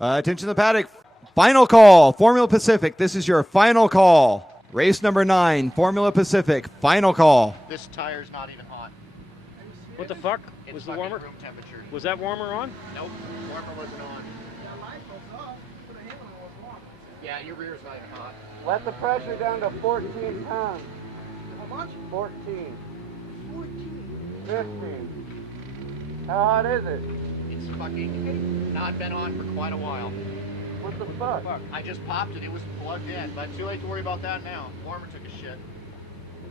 Attention to the paddock. Final call. Formula Pacific. This is your final call. Race number 9. Formula Pacific. Final call. This tire's not even hot. What the fuck? It's Was the fucking warmer? room temperature. Was that warmer on? Nope. Warmer wasn't on. Yeah, your rear's not even hot. Let the pressure down to 14 pounds. How much? 14. 14. 15. How hot is it? It's fucking not been on for quite a while. What the fuck? I just popped it. It was plugged in, but too late to worry about that now. Warmer took a shit.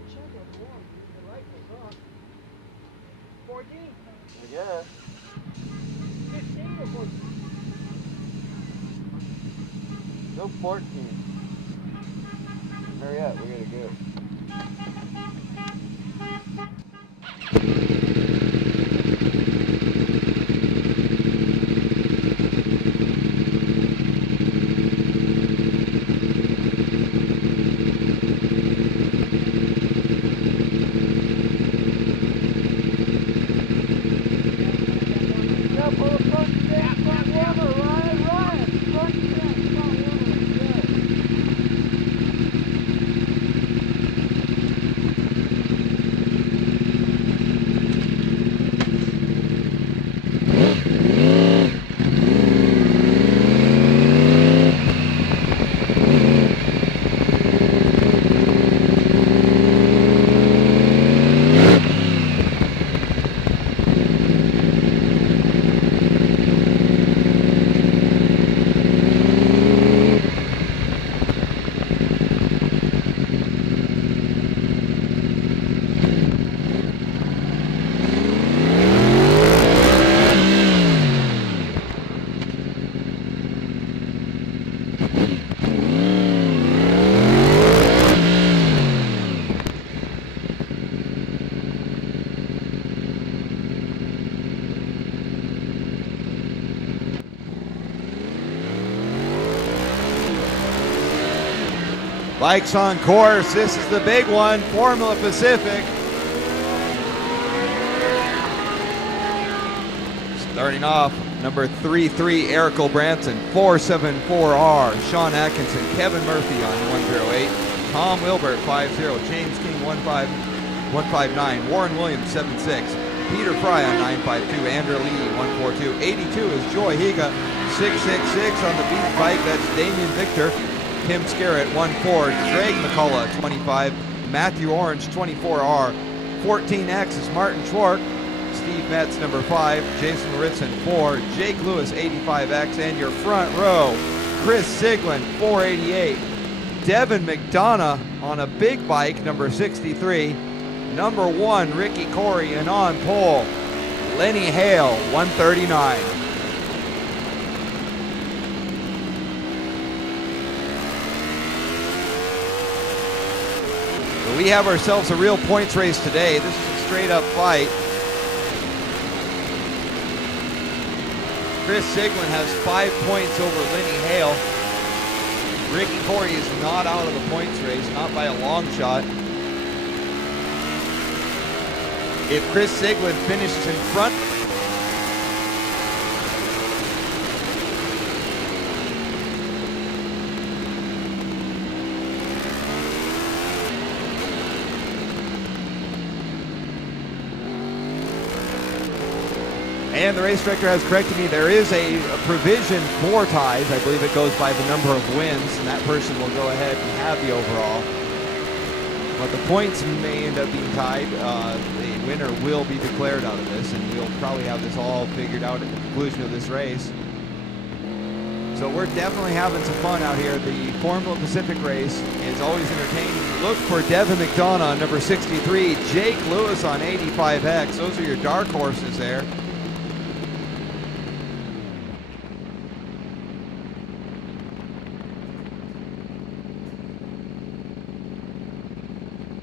Check it warm. The light was on. 14. I guess. 15 or 14? Go 14. Hurry up, we gotta go. Yeah, pull the front stand, front warmer, Ryan, front stand, front warmer, good. Bikes on course. This is the big one. Formula Pacific. Starting off, number 33, Eric Branson, 474R. Sean Atkinson, Kevin Murphy on 108. Tom Wilbert, 50. James King, 159. Warren Williams, 76. Peter Fry on 952. Andrew Lee, 142. 82 is Joy Higa, 666 on the beat bike. That's Damian Victor. Tim Scarrett, 1-4. Greg McCullough, 25. Matthew Orange, 24R. 14X is Martin Schwartz. Steve Metz, number 5. Jason Maritzen, 4. Jake Lewis, 85X. And your front row, Chris Siglin, 488. Devin McDonough on a big bike, number 63. Number 1, Ricky Corey. And on pole, Lenny Hale, 139. We have ourselves a real points race today. This is a straight up fight. Chris Siglin has 5 points over Lenny Hale. Ricky Corey is not out of the points race, not by a long shot. If Chris Siglin finishes in front, and the race director has corrected me, there is a provision for ties. I believe it goes by the number of wins, and that person will go ahead and have the overall. But the points may end up being tied. The winner will be declared out of this, and we'll probably have this all figured out at the conclusion of this race. So we're definitely having some fun out here. The Formula Pacific race is always entertaining. Look for Devin McDonough on number 63, Jake Lewis on 85X. Those are your dark horses there.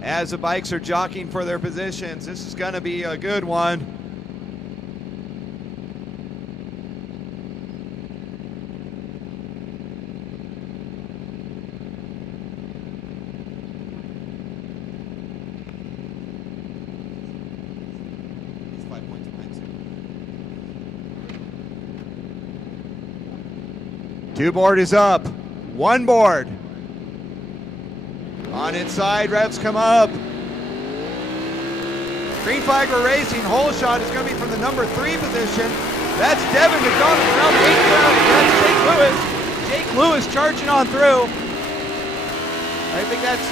As the bikes are jockeying for their positions, this is going to be a good one. He's 5 points behind. Two board is up. One board. On inside, revs come up. Green flag, we're racing. Hole shot is going to be from the number 3 position. That's Devin McDonald around the 8th round. That's Jake Lewis. Jake Lewis charging on through. I think that's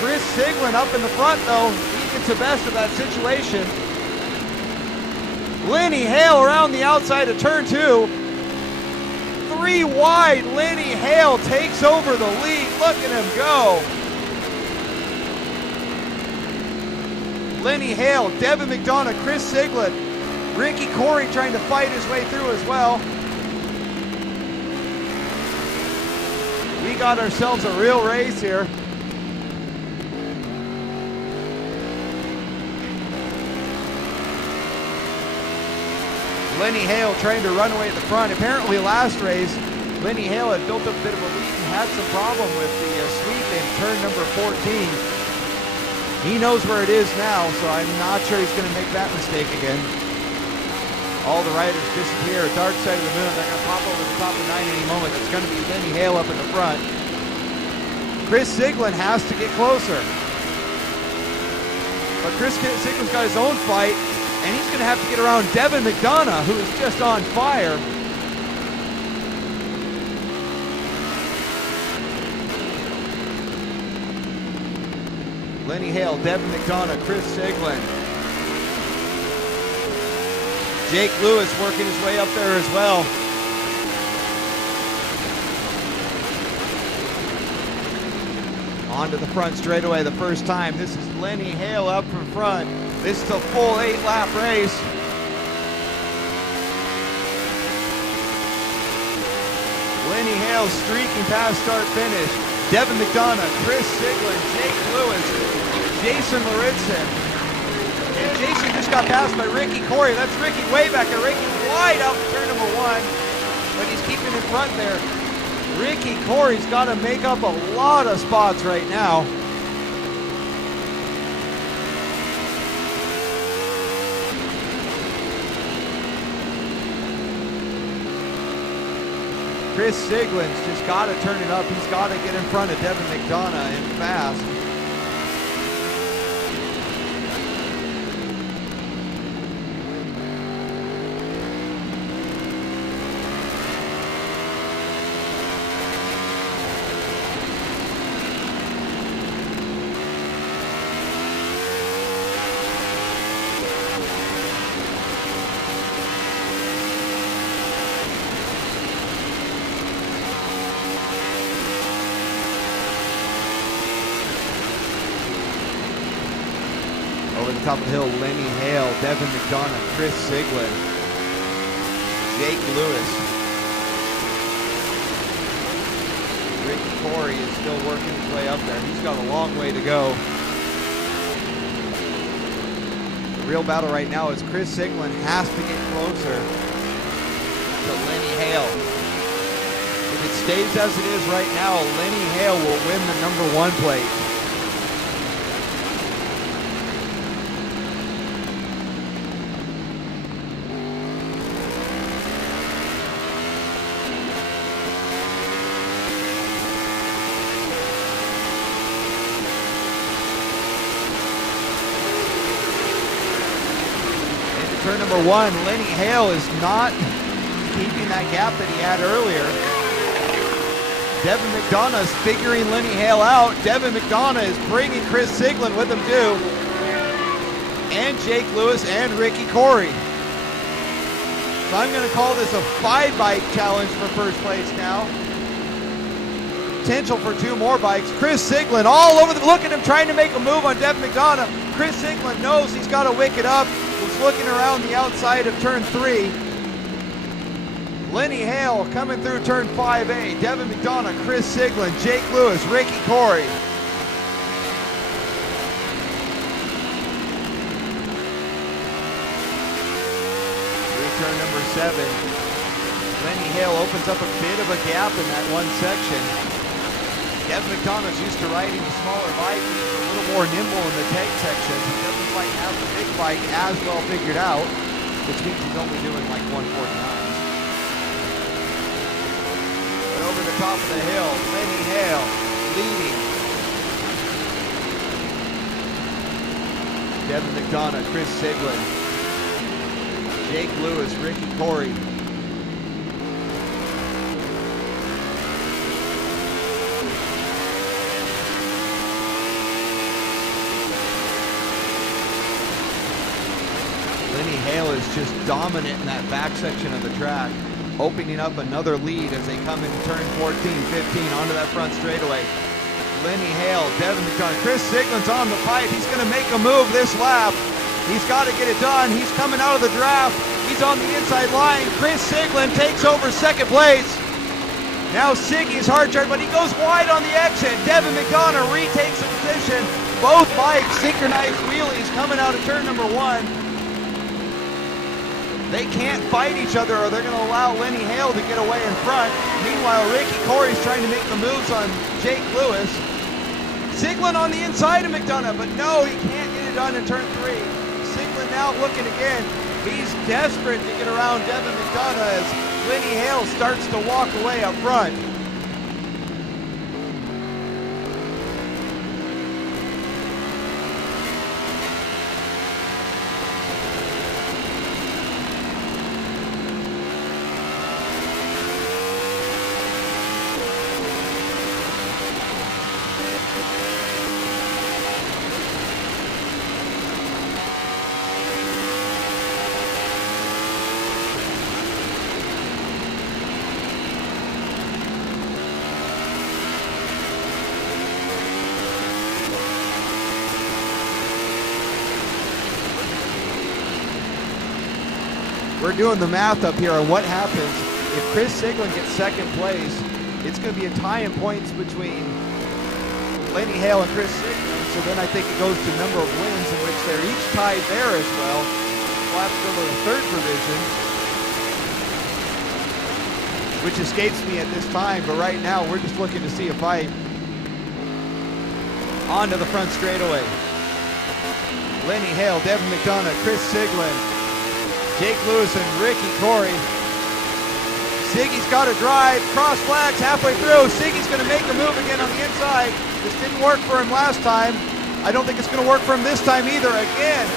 Chris Siglin up in the front, though. He gets the best of that situation. Lenny Hale around the outside of turn 2. 3 wide. Lenny Hale takes over the lead. Look at him go. Lenny Hale, Devin McDonough, Chris Siglin, Ricky Corey trying to fight his way through as well. We got ourselves a real race here. Lenny Hale trying to run away at the front. Apparently last race, Lenny Hale had built up a bit of a lead and had some problem with the sweep in turn number 14. He knows where it is now, so I'm not sure he's going to make that mistake again. All the riders disappear. Dark side of the moon. They're going to pop over the top of 9 any moment. It's going to be Lenny Hale up in the front. Chris Siglin has to get closer. But Chris Siglin's got his own fight, and he's going to have to get around Devin McDonough, who is just on fire. Lenny Hale, Devin McDonough, Chris Siglin. Jake Lewis working his way up there as well. Onto the front straightaway the first time. This is Lenny Hale up from front. This is a full 8-lap race. Lenny Hale streaking past start finish. Devin McDonough, Chris Siglin, Jake Lewis, Jason Laritzen. And Jason just got passed by Ricky Corey. That's Ricky way back there. Ricky wide out in turn number 1, but he's keeping in front there. Ricky Corey's got to make up a lot of spots right now. Chris Siglin's just got to turn it up. He's got to get in front of Devin McDonough and fast. Over the top of the hill, Lenny Hale, Devin McDonough, Chris Siglin, Jake Lewis. Ricky Corey is still working his way up there. He's got a long way to go. The real battle right now is Chris Siglin has to get closer to Lenny Hale. If it stays as it is right now, Lenny Hale will win the number 1 plate. Turn number 1, Lenny Hale is not keeping that gap that he had earlier. Devin McDonough is figuring Lenny Hale out. Devin McDonough is bringing Chris Siglin with him too. And Jake Lewis and Ricky Corey. So I'm going to call this a 5-bike challenge for first place now. Potential for 2 more bikes. Chris Siglin all over the, look at him trying to make a move on Devin McDonough. Chris Siglin knows he's got to wick it up. He's looking around the outside of turn 3. Lenny Hale coming through turn 5A. Devin McDonough, Chris Siglin, Jake Lewis, Ricky Corey. Through turn number 7. Lenny Hale opens up a bit of a gap in that one section. Devin McDonough's used to riding a smaller bike. He's a little more nimble in the tank section. He doesn't quite have the big bike as well figured out, which means he's only doing like 149. But top of the hill. Lenny Hale leading. Devin McDonough, Chris Siglin, Jake Lewis, Ricky Corey. Lenny Hale is just dominant in that back section of the track, opening up another lead as they come into turn 14, 15 onto that front straightaway. Lenny Hale, Devin McDonough, Chris Siglin's on the pipe. He's going to make a move this lap. He's got to get it done. He's coming out of the draft. He's on the inside line. Chris Siglin takes over second place. Now Siggy's hard charge, but he goes wide on the exit. Devin McDonough retakes the position. Both bikes synchronized wheelies coming out of turn number 1. They can't fight each other or they're going to allow Lenny Hale to get away in front. Meanwhile, Ricky Corey's trying to make the moves on Jake Lewis. Siglin on the inside of McDonough, but no, he can't get it done in turn 3. Siglin now looking again. He's desperate to get around Devin McDonough as Lenny Hale starts to walk away up front. We're doing the math up here on what happens if Chris Siglin gets second place. It's going to be a tie in points between Lenny Hale and Chris Siglin. So then I think it goes to number of wins in which they're each tied there as well. We'll have to go to the third provision, which escapes me at this time. But right now we're just looking to see a fight onto the front straightaway. Lenny Hale, Devin McDonough, Chris Siglin, Jake Lewis and Ricky Corey. Siggy's got to drive, cross flags halfway through. Siggy's going to make a move again on the inside. This didn't work for him last time. I don't think it's going to work for him this time either. Again.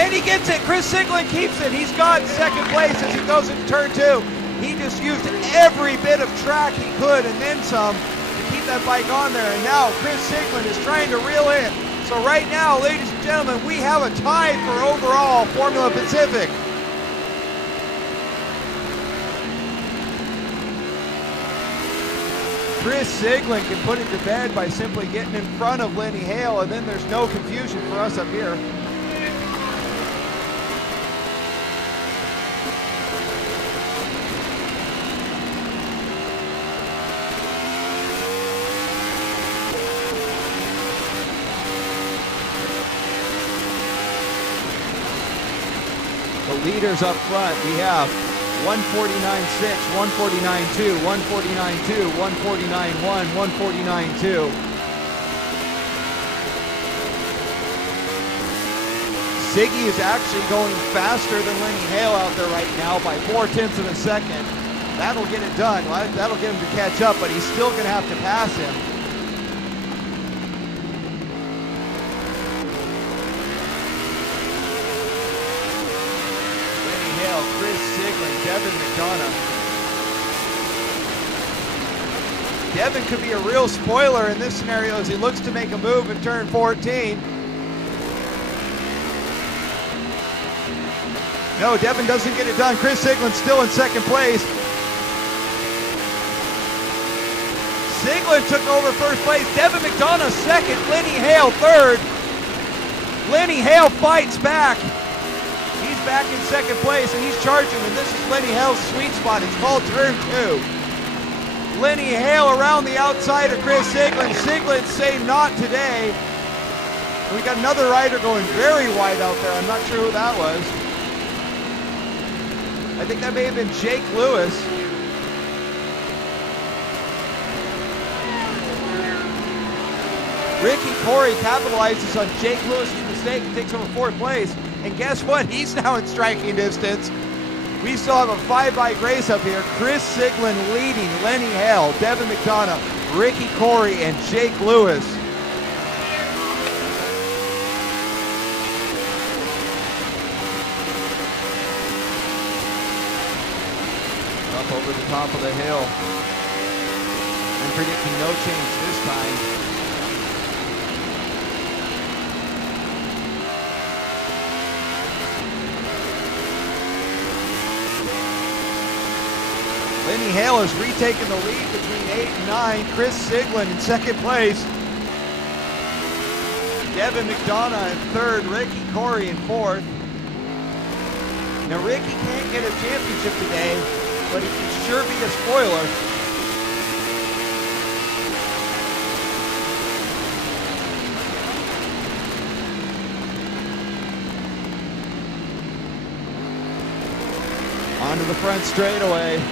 And he gets it. Chris Siglin keeps it. He's got second place as he goes into turn 2. He just used every bit of track he could and then some to keep that bike on there. And now Chris Siglin is trying to reel in. So right now, ladies and gentlemen, we have a tie for overall Formula Pacific. Chris Siglin can put it to bed by simply getting in front of Lenny Hale, and then there's no confusion for us up here. The leaders up front, we have 149.6, 149.2, 149.2, 149.1, 149.2. Siggy is actually going faster than Lenny Hale out there right now by 0.4 of a second. That'll get it done. That'll get him to catch up, but he's still going to have to pass him. Chris Siglin, Devin McDonough. Devin could be a real spoiler in this scenario as he looks to make a move in turn 14. No, Devin doesn't get it done. Chris Siglin still in second place. Siglin took over first place. Devin McDonough second. Lenny Hale third. Lenny Hale fights back. He's back in second place and he's charging, and this is Lenny Hale's sweet spot. It's called turn 2. Lenny Hale around the outside of Chris Siglin. Siglin say not today. We got another rider going very wide out there. I'm not sure who that was. I think that may have been Jake Lewis. Ricky Corey capitalizes on Jake Lewis's mistake and takes over fourth place. And guess what? He's now in striking distance. We still have a 5-bike race up here. Chris Siglin leading Lenny Hale, Devin McDonough, Ricky Corey, and Jake Lewis. Up over the top of the hill. I'm predicting no change this time. Lenny Hale has retaken the lead between 8 and 9. Chris Siglin in second place. Devin McDonough in third. Ricky Corey in fourth. Now Ricky can't get a championship today, but he can sure be a spoiler. Onto the front straightaway.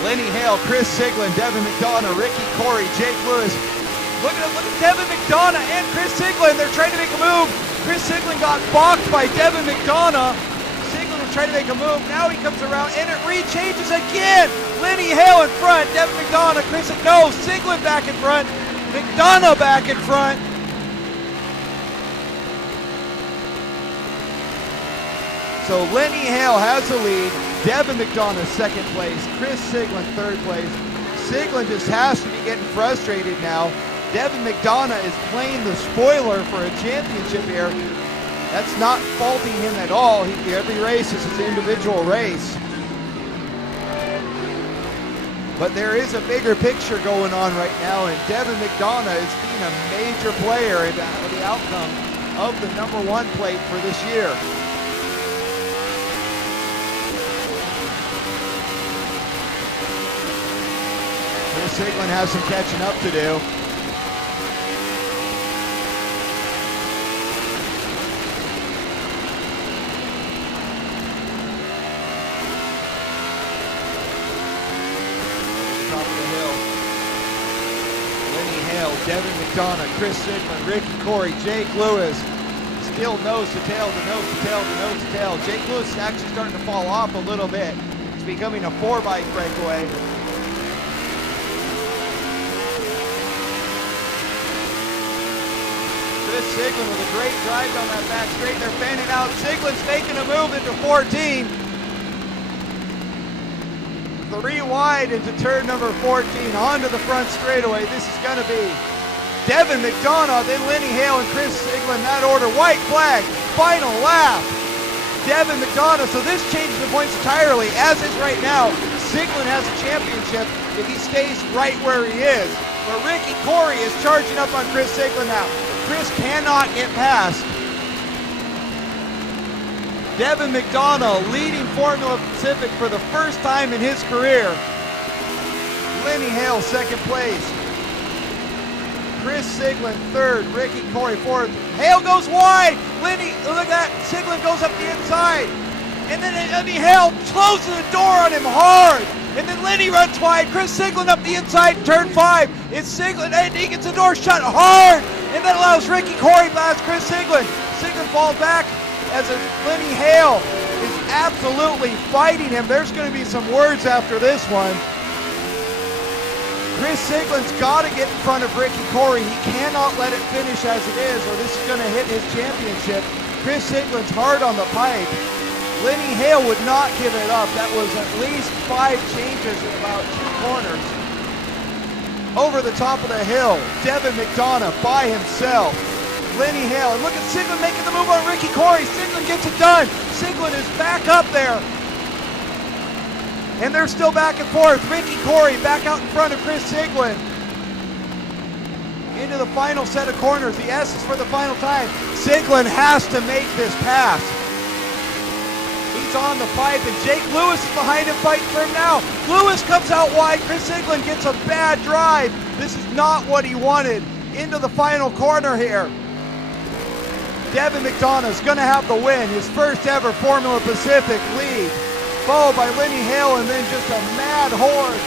Lenny Hale, Chris Siglin, Devin McDonough, Ricky Corey, Jake Lewis. Look at Devin McDonough and Chris Siglin. They're trying to make a move. Chris Siglin got balked by Devin McDonough. Siglin is trying to make a move. Now he comes around and it re-changes again. Lenny Hale in front, Devin McDonough, no, Siglin back in front, McDonough back in front. So Lenny Hale has the lead. Devin McDonough second place. Chris Siglin third place. Siglin just has to be getting frustrated now. Devin McDonough is playing the spoiler for a championship here. That's not faulting him at all. Every race is his individual race. But there is a bigger picture going on right now, and Devin McDonough is being a major player in the outcome of the #1 plate for this year. Chris Siglin has some catching up to do. Top of the hill. Lenny Hale, Devin McDonough, Chris Siglin, Ricky Corey, Jake Lewis. Still nose to tail to nose to tail to nose to tail. Jake Lewis is actually starting to fall off a little bit. It's becoming a 4-bike breakaway. Chris Siglin with a great drive on that back straight. They're fanning out. Siglin's making a move into 14. 3 wide into turn number 14. Onto the front straightaway. This is going to be Devin McDonough, then Lenny Hale and Chris Siglin. That order. White flag. Final lap. Devin McDonough. So this changes the points entirely. As is right now, Siglin has a championship if he stays right where he is. But Ricky Corey is charging up on Chris Siglin now. Chris cannot get past. Devin McDonough leading Formula Pacific for the first time in his career. Lenny Hale second place. Chris Siglin third. Ricky Corey fourth. Hale goes wide. Lenny, look at that. Siglin goes up the inside. And then Lenny Hale closes the door on him hard. And then Lenny runs wide. Chris Siglin up the inside, turn 5. It's Siglin, and he gets the door shut hard. And that allows Ricky Corey past Chris Siglin. Siglin falls back as Lenny Hale is absolutely fighting him. There's going to be some words after this one. Chris Siglin's got to get in front of Ricky Corey. He cannot let it finish as it is, or this is going to hit his championship. Chris Siglin's hard on the pipe. Lenny Hale would not give it up. That was at least 5 changes in about 2 corners. Over the top of the hill, Devin McDonough by himself. Lenny Hale, and look at Siglin making the move on Ricky Corey. Siglin gets it done. Siglin is back up there. And they're still back and forth. Ricky Corey back out in front of Chris Siglin. Into the final set of corners. The S is for the final time. Siglin has to make this pass. He's on the pipe, and Jake Lewis is behind him fighting for him now. Lewis comes out wide. Chris Siglin gets a bad drive. This is not what he wanted. Into the final corner here. Devin McDonough is going to have the win. His first ever Formula Pacific lead. Followed by Lenny Hale, and then just a mad horse.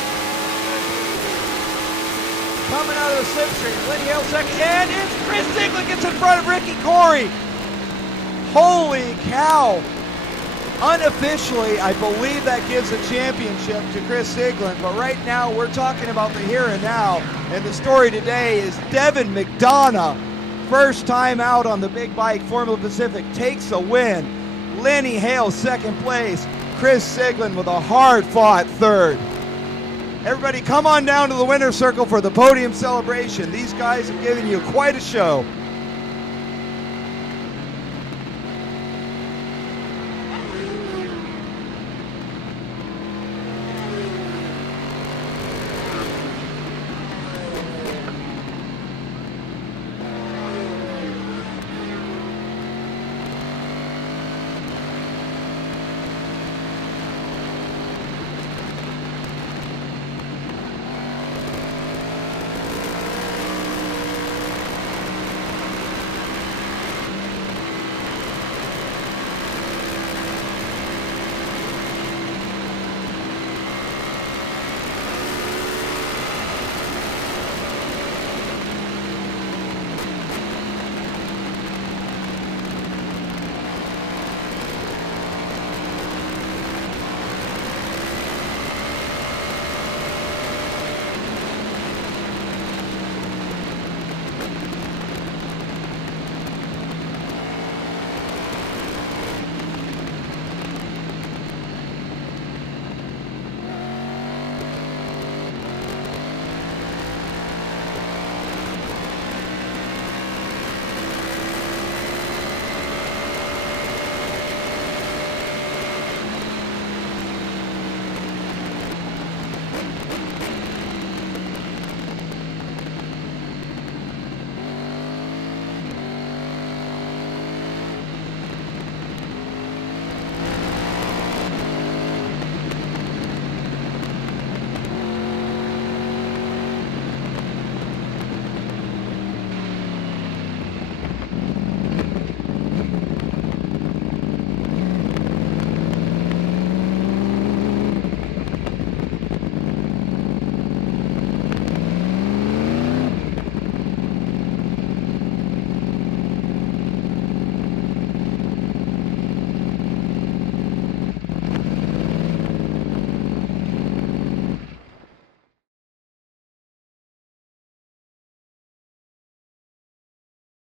Coming out of the slipstream. Lenny Hale second, and it's Chris Siglin gets in front of Ricky Corey. Holy cow. Unofficially, I believe that gives a championship to Chris Siglin, but right now we're talking about the here and now, and the story today is Devin McDonough, first time out on the big bike, Formula Pacific, takes a win. Lenny Hale, second place. Chris Siglin with a hard-fought third. Everybody come on down to the winner's circle for the podium celebration. These guys have given you quite a show.